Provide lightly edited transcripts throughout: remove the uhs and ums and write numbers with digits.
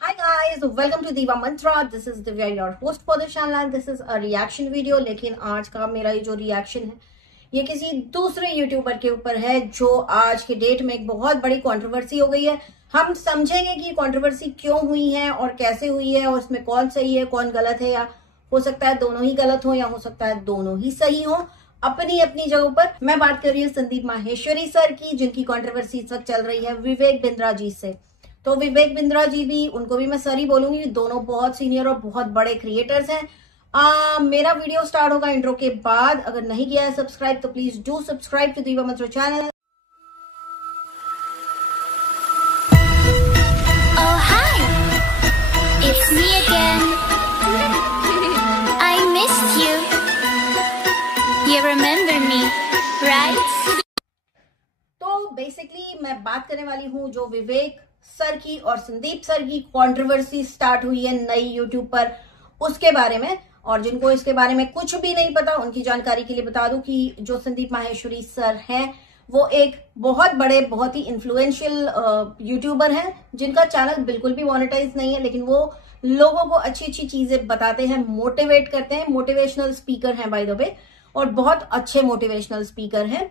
Hi guys, welcome to Diva Mantra. This is Divya, your host for the channel, and this is a reaction video. लेकिन आज का मेरा ये जो reaction है ये किसी दूसरे यूट्यूबर के ऊपर है जो आज के डेट में एक बहुत बड़ी कंट्रोवर्सी हो गई है। हम समझेंगे कि कंट्रोवर्सी क्यों हुई है और कैसे हुई है और इसमें कौन सही है कौन गलत है, या हो सकता है दोनों ही गलत हो या हो सकता है दोनों ही सही हो अपनी अपनी जगह पर। मैं बात कर रही हूँ संदीप माहेश्वरी सर की, जिनकी कंट्रोवर्सी इस वक्त चल रही है विवेक बिंद्रा जी से। तो विवेक बिंद्रा जी भी, उनको भी मैं सर ही बोलूंगी, दोनों बहुत सीनियर और बहुत बड़े क्रिएटर्स हैं। मेरा वीडियो स्टार्ट होगा इंट्रो के बाद। अगर नहीं किया है सब्सक्राइब तो प्लीज डू सब्सक्राइब टू दीवा मंत्रा channel. Oh hi, it's me again. I missed you. You remember me, right? तो बेसिकली मैं बात करने वाली हूँ जो विवेक सर की और संदीप सर की कंट्रोवर्सी स्टार्ट हुई है नई यूट्यूब पर, उसके बारे में। और जिनको इसके बारे में कुछ भी नहीं पता उनकी जानकारी के लिए बता दूं कि जो संदीप माहेश्वरी सर हैं वो एक बहुत बड़े बहुत ही इन्फ्लुएंशियल यूट्यूबर हैं, जिनका चैनल बिल्कुल भी मोनेटाइज नहीं है, लेकिन वो लोगों को अच्छी अच्छी चीजें बताते हैं, मोटिवेट करते हैं। मोटिवेशनल स्पीकर हैं बाय द वे, और बहुत अच्छे मोटिवेशनल स्पीकर हैं।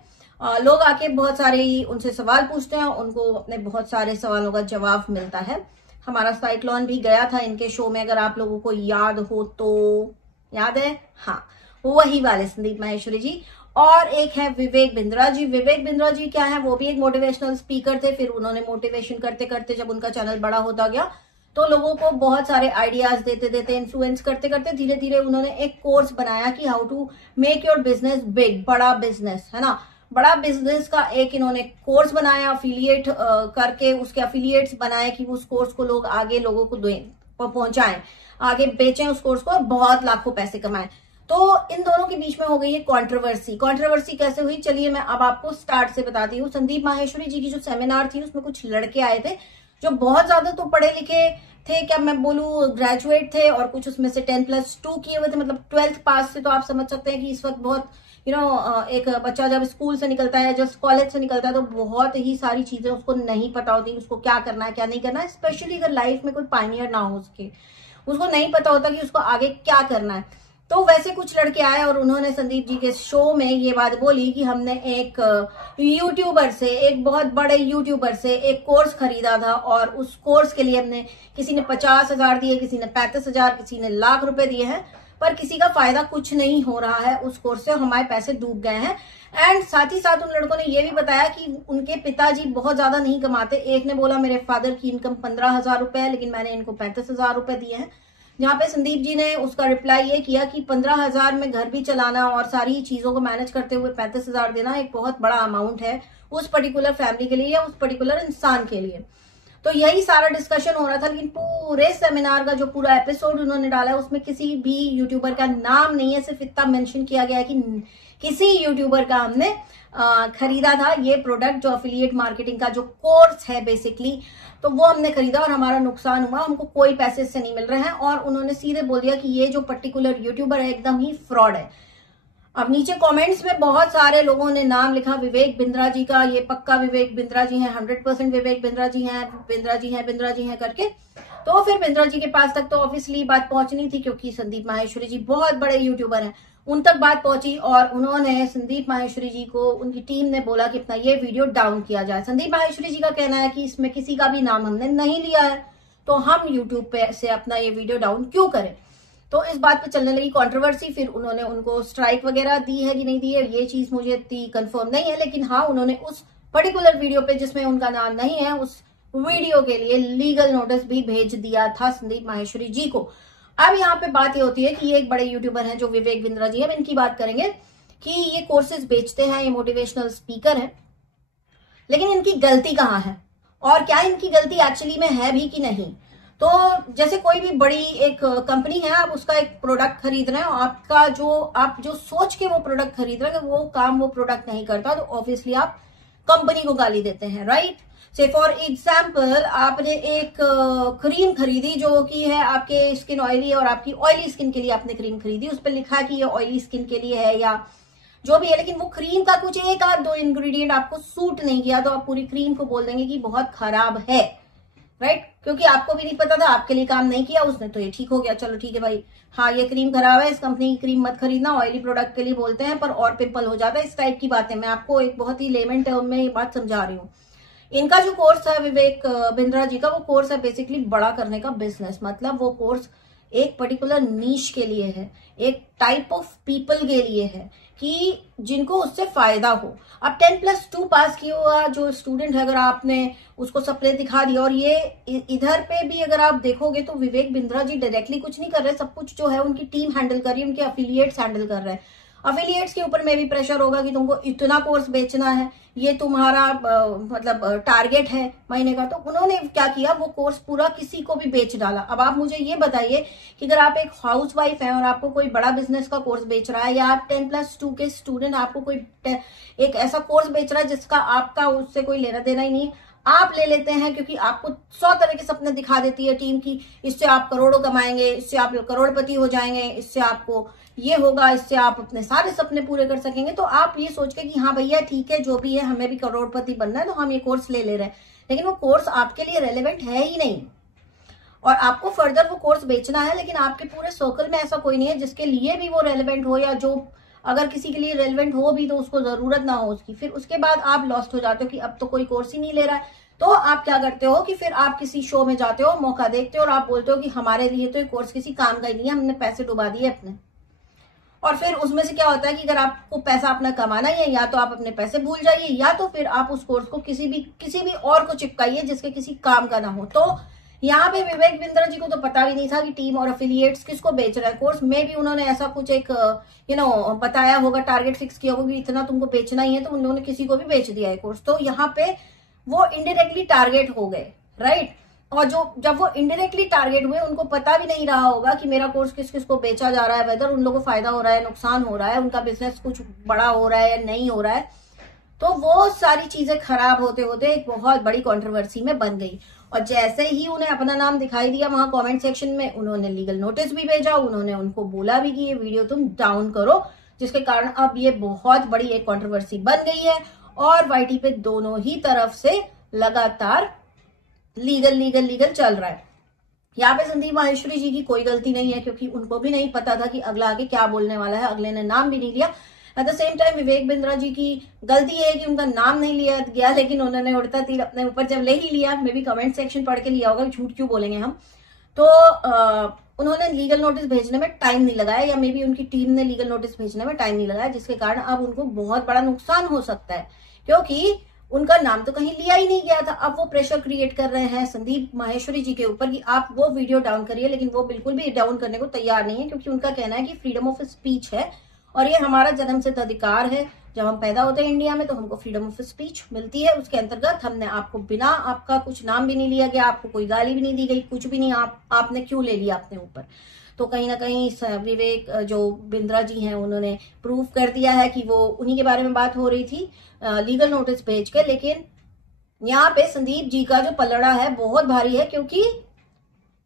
लोग आके बहुत सारे उनसे सवाल पूछते हैं, उनको अपने बहुत सारे सवालों का जवाब मिलता है। हमारा साइक्लोन भी गया था इनके शो में, अगर आप लोगों को याद हो तो। याद है? हाँ, वही वाले संदीप माहेश्वरी जी। और एक है विवेक बिंद्रा जी। विवेक बिंद्रा जी क्या है, वो भी एक मोटिवेशनल स्पीकर थे। फिर उन्होंने मोटिवेशन करते करते जब उनका चैनल बड़ा होता गया तो लोगों को बहुत सारे आइडियाज देते देते, इन्फ्लुएंस करते करते धीरे धीरे उन्होंने एक कोर्स बनाया कि how to make your business big, बड़ा बिजनेस, है ना। बड़ा बिजनेस का एक इन्होंने कोर्स बनाया, अफिलिएट करके उसके अफिलिएट्स बनाए कि उस कोर्स को लोग आगे लोगों को पहुंचाएं, आगे बेचें उस कोर्स को और बहुत लाखों पैसे कमाएं। तो इन दोनों के बीच में हो गई है कंट्रोवर्सी। कंट्रोवर्सी कैसे हुई, चलिए मैं अब आपको स्टार्ट से बताती हूँ। संदीप माहेश्वरी जी की जो सेमिनार थी उसमें कुछ लड़के आए थे जो बहुत ज्यादा तो पढ़े लिखे थे, क्या मैं बोलूं ग्रेजुएट थे, और कुछ उसमें से 10+2 किए हुए थे, मतलब 12th पास से। तो आप समझ सकते हैं कि इस वक्त बहुत एक बच्चा जब स्कूल से निकलता है, जब कॉलेज से निकलता है, तो बहुत ही सारी चीजें उसको नहीं पता होती, उसको क्या करना है क्या नहीं करना है। स्पेशली अगर लाइफ में कोई पायनियर ना हो उसको नहीं पता होता कि उसको आगे क्या करना है। तो वैसे कुछ लड़के आए और उन्होंने संदीप जी के शो में ये बात बोली कि हमने एक यूट्यूबर से, एक बहुत बड़े यूट्यूबर से एक कोर्स खरीदा था, और उस कोर्स के लिए हमने, किसी ने 50,000 दिए, किसी ने 35,000, किसी ने लाख रुपए दिए हैं, पर किसी का फायदा कुछ नहीं हो रहा है उस कोर्स से, हमारे पैसे डूब गए हैं। एंड साथ ही साथ उन लड़कों ने ये भी बताया कि उनके पिताजी बहुत ज्यादा नहीं कमाते। एक ने बोला मेरे फादर की इनकम 15,000 रुपए है, लेकिन मैंने इनको 35,000 रुपए दिए हैं। जहां पे संदीप जी ने उसका रिप्लाई ये किया कि 15,000 में घर भी चलाना और सारी चीजों को मैनेज करते हुए 35,000 देना एक बहुत बड़ा अमाउंट है उस पर्टिकुलर फैमिली के लिए या उस पर्टिकुलर इंसान के लिए। तो यही सारा डिस्कशन हो रहा था, लेकिन पूरे सेमिनार का जो पूरा एपिसोड उन्होंने डाला है उसमें किसी भी यूट्यूबर का नाम नहीं है। सिर्फ इतना मेंशन किया गया है कि किसी यूट्यूबर का हमने खरीदा था ये प्रोडक्ट, जो अफिलिएट मार्केटिंग का जो कोर्स है बेसिकली, तो वो हमने खरीदा और हमारा नुकसान हुआ, हमको कोई पैसे इससे नहीं मिल रहे हैं। और उन्होंने सीधे बोल दिया कि ये जो पर्टिकुलर यूट्यूबर है एकदम ही फ्रॉड है। अब नीचे कमेंट्स में बहुत सारे लोगों ने नाम लिखा विवेक बिंद्रा जी का, ये पक्का विवेक बिंद्रा जी हैं, 100% विवेक बिंद्रा जी हैं, बिंद्रा जी हैं, बिंद्रा जी हैं करके। तो फिर बिंद्रा जी के पास तक तो ऑब्वियसली बात पहुंचनी थी, क्योंकि संदीप माहेश्वरी जी बहुत बड़े यूट्यूबर हैं, उन तक बात पहुंची और उन्होंने संदीप माहेश्वरी जी को, उनकी टीम ने बोला कि अपना ये वीडियो डाउन किया जाए। संदीप माहेश्वरी जी का कहना है कि इसमें किसी का भी नाम हमने नहीं लिया है, तो हम यूट्यूब पे से अपना ये वीडियो डाउन क्यों करें। तो इस बात पे चलने लगी कंट्रोवर्सी। फिर उन्होंने उनको स्ट्राइक वगैरह दी है कि नहीं दी है, ये चीज मुझे इतनी कंफर्म नहीं है, लेकिन हाँ उन्होंने उस पर्टिकुलर वीडियो पे जिसमें उनका नाम नहीं है उस वीडियो के लिए लीगल नोटिस भी भेज दिया था संदीप माहेश्वरी जी को। अब यहाँ पे बात ये होती है कि ये एक बड़े यूट्यूबर हैं जो विवेक बिंद्रा जी, अब इनकी बात करेंगे कि ये कोर्सेज बेचते हैं, ये मोटिवेशनल स्पीकर है, लेकिन इनकी गलती कहाँ है और क्या इनकी गलती एक्चुअली में है भी कि नहीं। तो जैसे कोई भी बड़ी एक कंपनी है, आप उसका एक प्रोडक्ट खरीद रहे हैं, आपका जो आप जो सोच के वो प्रोडक्ट खरीद रहे हैं वो काम वो प्रोडक्ट नहीं करता, तो ऑब्वियसली आप कंपनी को गाली देते हैं, राइट। से फॉर एग्जाम्पल आपने एक क्रीम खरीदी जो कि है आपके स्किन ऑयली, और आपकी ऑयली स्किन के लिए आपने क्रीम खरीदी, उस पर लिखा है कि ये ऑयली स्किन के लिए है या जो भी है, लेकिन वो क्रीम का कुछ एक आध दो इंग्रेडिएंट आपको सूट नहीं किया तो आप पूरी क्रीम को बोल देंगे कि बहुत खराब है, राइट, क्योंकि आपको भी नहीं पता था, आपके लिए काम नहीं किया उसने, तो ये ठीक हो गया, चलो ठीक है भाई, हाँ ये क्रीम खराब है, इस कंपनी की क्रीम मत खरीदना, ऑयली प्रोडक्ट के लिए बोलते हैं पर और पिंपल हो जाता है, इस टाइप की बातें। मैं आपको एक बहुत ही लेमेंट है उनमें ये बात समझा रही हूँ। इनका जो कोर्स है विवेक बिंद्रा जी का, वो कोर्स है बेसिकली बड़ा करने का बिजनेस। मतलब वो कोर्स एक पर्टिकुलर नीश के लिए है, एक टाइप ऑफ पीपल के लिए है कि जिनको उससे फायदा हो। अब 10+2 पास किया हुआ जो स्टूडेंट है, अगर आपने उसको सपने दिखा दिया, और ये इधर पे भी अगर आप देखोगे तो विवेक बिंद्रा जी डायरेक्टली कुछ नहीं कर रहे, सब कुछ जो है उनकी टीम हैंडल कर रही है, उनके अफिलिएट्स हैंडल कर रहे हैं। अफिलिएट्स के ऊपर में भी प्रेशर होगा कि तुमको इतना कोर्स बेचना है, ये तुम्हारा मतलब टारगेट है महीने का। तो उन्होंने क्या किया, वो कोर्स पूरा किसी को भी बेच डाला। अब आप मुझे ये बताइए कि अगर आप एक हाउसवाइफ हैं और आपको कोई बड़ा बिजनेस का कोर्स बेच रहा है, या आप 10+2 के स्टूडेंट, आपको कोई एक ऐसा कोर्स बेच रहा है जिसका आपका उससे कोई लेना देना ही नहीं, आप ले लेते हैं क्योंकि आपको 100 तरह के सपने दिखा देती है टीम की, इससे आप करोड़ों कमाएंगे, इससे आप करोड़पति हो जाएंगे, इससे आपको ये होगा, इससे आप अपने सारे सपने पूरे कर सकेंगे। तो आप ये सोच के कि हाँ भैया ठीक है, जो भी है हमें भी करोड़पति बनना है, तो हम ये कोर्स ले रहे हैं, लेकिन वो कोर्स आपके लिए रेलेवेंट है ही नहीं, और आपको फर्दर वो कोर्स बेचना है, लेकिन आपके पूरे सर्कल में ऐसा कोई नहीं है जिसके लिए भी वो रेलेवेंट हो, या जो अगर किसी के लिए रेलेवेंट हो भी तो उसको जरूरत ना हो उसकी। फिर उसके बाद आप लॉस्ट हो जाते हो कि अब तो कोई कोर्स ही नहीं ले रहा है। तो आप क्या करते हो कि फिर आप किसी शो में जाते हो, मौका देखते हो और आप बोलते हो कि हमारे लिए तो ये कोर्स किसी काम का ही नहीं है, हमने पैसे डुबा दिए अपने। और फिर उसमें से क्या होता है कि अगर आपको पैसा अपना कमाना ही है, या तो आप अपने पैसे भूल जाइए, या तो फिर आप उस कोर्स को किसी भी और को चिपकाइए जिसके किसी काम का ना हो। तो यहाँ पे विवेक बिंद्रा जी को तो पता भी नहीं था कि टीम और अफिलिएट्स किसको बेच रहा है कोर्स में भी। उन्होंने ऐसा कुछ एक बताया होगा, टारगेट फिक्स किया होगा कि इतना तुमको बेचना ही है, तो उन्होंने किसी को भी बेच दिया है कोर्स। तो यहाँ पे वो इनडायरेक्टली टारगेट हो गए, राइट। और जब वो इनडायरेक्टली टारगेट हुए, उनको पता भी नहीं रहा होगा कि मेरा कोर्स किस किस को बेचा जा रहा है, वेदर उन लोगों को फायदा हो रहा है, नुकसान हो रहा है, उनका बिजनेस कुछ बड़ा हो रहा है या नहीं हो रहा है। तो वो सारी चीजें खराब होते होते एक बहुत बड़ी कंट्रोवर्सी में बन गई। और जैसे ही उन्हें अपना नाम दिखाई दिया वहां कमेंट सेक्शन में, उन्होंने लीगल नोटिस भी भेजा, उन्होंने उनको बोला भी कि ये वीडियो तुम डाउन करो, जिसके कारण अब ये बहुत बड़ी एक कंट्रोवर्सी बन गई है। और वाईटी पे दोनों ही तरफ से लगातार लीगल चल रहा है। यहाँ पे संदीप माहेश्वरी जी की कोई गलती नहीं है, क्योंकि उनको भी नहीं पता था कि अगला आगे क्या बोलने वाला है, अगले ने नाम भी नहीं लिया। At the same time Vivek Bindra ji की गलती है कि उनका नाम नहीं लिया गया, लेकिन उन्होंने उड़ता तीर अपने ऊपर जब ले ही लिया, मे भी कमेंट सेक्शन पढ़ के लिया होगा, झूठ क्यों बोलेंगे हम। तो उन्होंने लीगल नोटिस भेजने में टाइम नहीं लगाया, या मे बी उनकी टीम ने लीगल नोटिस भेजने में टाइम नहीं लगाया, जिसके कारण अब उनको बहुत बड़ा नुकसान हो सकता है, क्योंकि उनका नाम तो कहीं लिया ही नहीं गया था। अब वो प्रेशर क्रिएट कर रहे हैं संदीप माहेश्वरी जी के ऊपर कि आप वो वीडियो डाउन करिए, लेकिन वो बिल्कुल भी डाउन करने को तैयार नहीं है, क्योंकि उनका कहना है कि फ्रीडम ऑफ स्पीच है और ये हमारा जन्मसिद्ध अधिकार है। जब हम पैदा होते हैं इंडिया में तो हमको फ्रीडम ऑफ स्पीच मिलती है, उसके अंतर्गत हमने आपको बिना आपका कुछ नाम भी नहीं लिया गया, आपको कोई गाली भी नहीं दी गई, कुछ भी नहीं, आपने क्यों ले लिया अपने ऊपर। तो कहीं ना कहीं विवेक जो बिंद्रा जी हैं उन्होंने प्रूव कर दिया है कि वो उन्हीं के बारे में बात हो रही थी लीगल नोटिस भेज के। लेकिन यहाँ पे संदीप जी का जो पलड़ा है बहुत भारी है, क्योंकि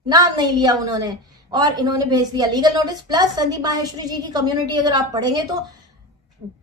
नाम नहीं लिया उन्होंने और इन्होंने भेज दिया legal notice. Plus Sandeep Maheshwari ji की कम्युनिटी अगर आप पढ़ेंगे तो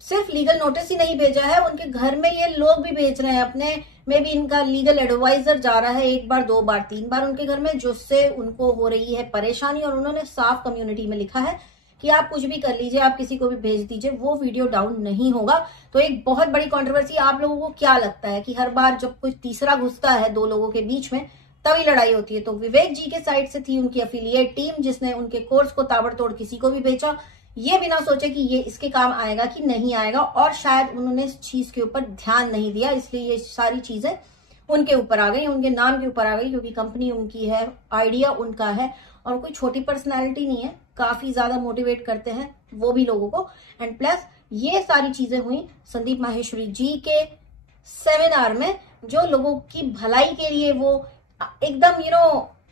सिर्फ लीगल नोटिस ही नहीं भेजा है, उनके घर में ये लोग भी भेज रहे हैं अपने, में भी इनका लीगल एडवाइजर जा रहा है 1 बार 2 बार 3 बार उनके घर में, जिससे उनको हो रही है परेशानी। और उन्होंने साफ कम्युनिटी में लिखा है कि आप कुछ भी कर लीजिए, आप किसी को भी भेज दीजिए, वो वीडियो डाउन नहीं होगा। तो एक बहुत बड़ी कंट्रोवर्सी। आप लोगों को क्या लगता है कि हर बार जब कोई तीसरा घुसता है 2 लोगों के बीच में तभी लड़ाई होती है? तो विवेक जी के साइड से थी उनकी एफिलिएट टीम, जिसने उनके कोर्स को ताबड़तोड़ किसी को भी बेचा, ये बिना सोचे कि ये इसके काम आएगा कि नहीं आएगा, और शायद उन्होंने इस चीज के ऊपर ध्यान नहीं दिया, इसलिए ये सारी चीजें उनके ऊपर आ गई, उनके नाम के ऊपर आ गई, क्योंकि कंपनी उनकी है, आइडिया उनका है, और कोई छोटी पर्सनैलिटी नहीं है, काफी ज्यादा मोटिवेट करते हैं वो भी लोगों को। एंड प्लस ये सारी चीजें हुई संदीप माहेश्वरी जी के सेमिनार में, जो लोगों की भलाई के लिए वो एकदम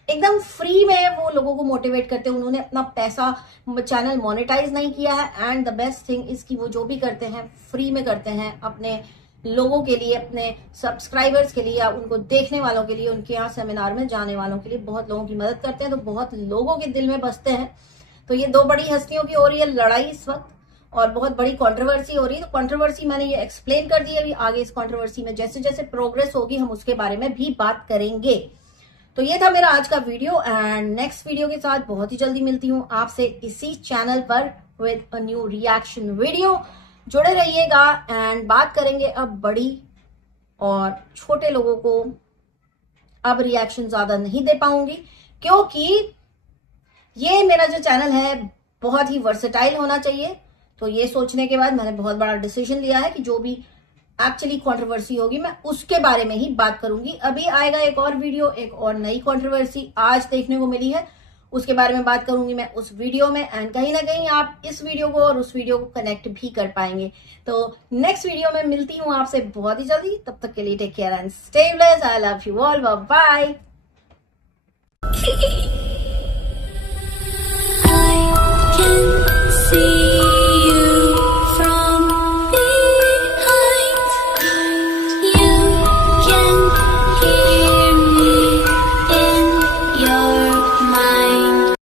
एकदम फ्री में वो लोगों को मोटिवेट करते हैं। उन्होंने अपना पैसा चैनल मोनेटाइज नहीं किया है, and the best thing is कि वो जो भी करते हैं फ्री में करते हैं, अपने लोगों के लिए, अपने सब्सक्राइबर्स के लिए, या उनको देखने वालों के लिए, उनके यहाँ सेमिनार में जाने वालों के लिए बहुत लोगों की मदद करते हैं, तो बहुत लोगों के दिल में बसते हैं। तो ये 2 बड़ी हस्तियों की हो रही है लड़ाई इस वक्त, और बहुत बड़ी कंट्रोवर्सी हो रही है। तो कंट्रोवर्सी मैंने ये एक्सप्लेन कर दी है, अभी आगे इस कंट्रोवर्सी में जैसे जैसे प्रोग्रेस होगी हम उसके बारे में भी बात करेंगे। तो ये था मेरा आज का वीडियो एंड नेक्स्ट वीडियो के साथ बहुत ही जल्दी मिलती हूँ आपसे इसी चैनल पर with a new reaction video. जुड़े रहिएगा एंड बात करेंगे अब बड़ी और छोटे लोगों को अब रिएक्शन ज्यादा नहीं दे पाऊंगी, क्योंकि ये मेरा जो चैनल है बहुत ही वर्सेटाइल होना चाहिए। तो ये सोचने के बाद मैंने बहुत बड़ा डिसीजन लिया है कि जो भी एक्चुअली कंट्रोवर्सी होगी मैं उसके बारे में ही बात करूंगी। अभी आएगा एक और वीडियो, एक और नई कंट्रोवर्सी आज देखने को मिली है, उसके बारे में बात करूंगी मैं उस वीडियो में। एंड कहीं ना कहीं आप इस वीडियो को और उस वीडियो को कनेक्ट भी कर पाएंगे। तो नेक्स्ट वीडियो में मिलती हूँ आपसे बहुत ही जल्दी, तब तक के लिए take care and stay blessed. I love you all, bye. I can see